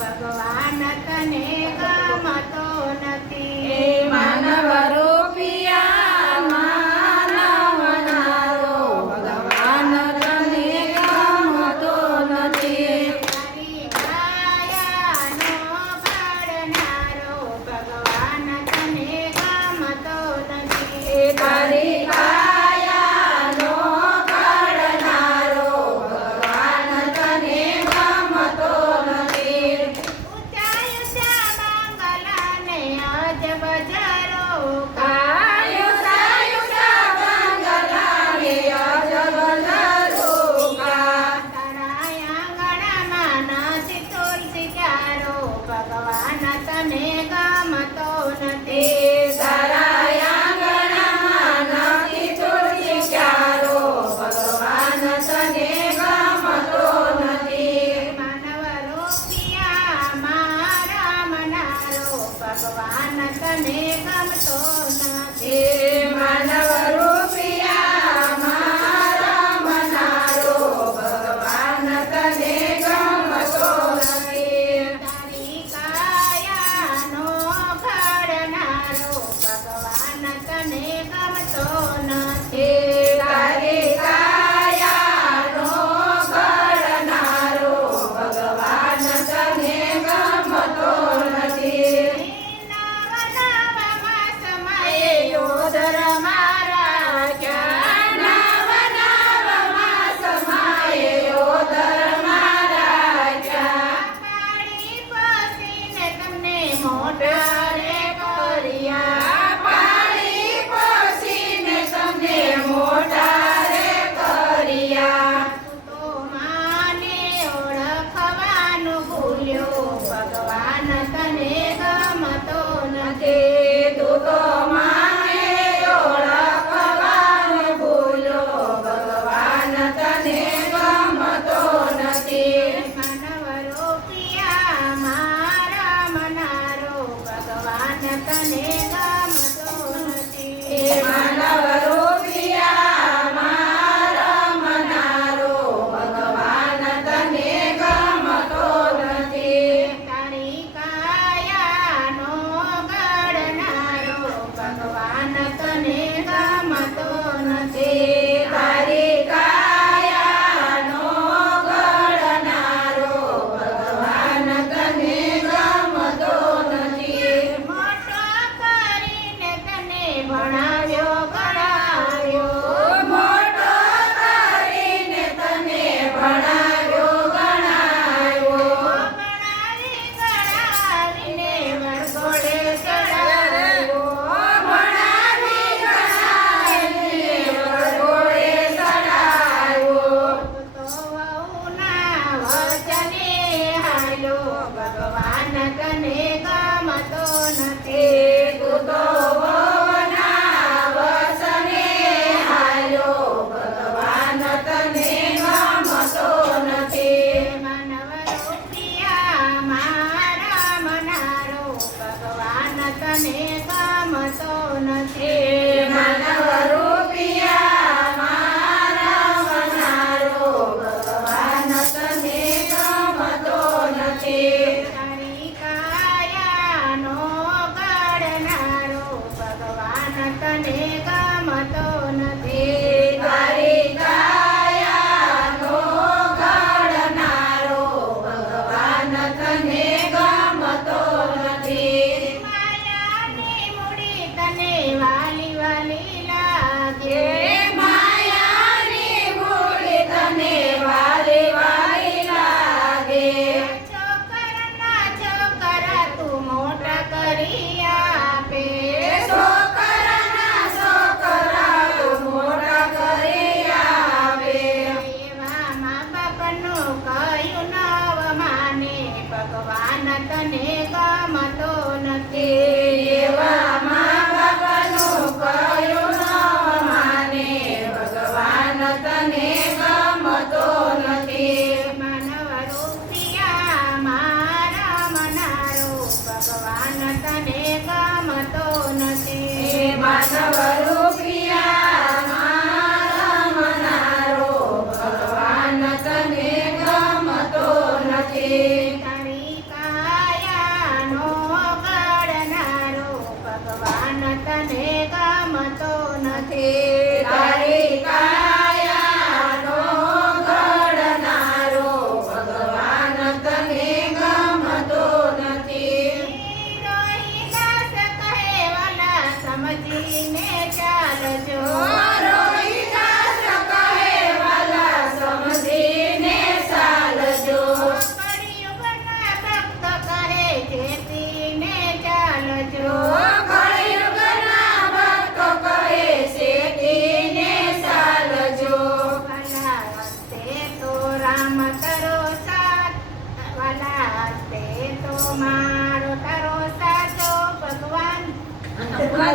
ભગવાન કને ગમતો નથી માનવરૂ ભગવાન તને ગમતો નથી માનવ মানে 我来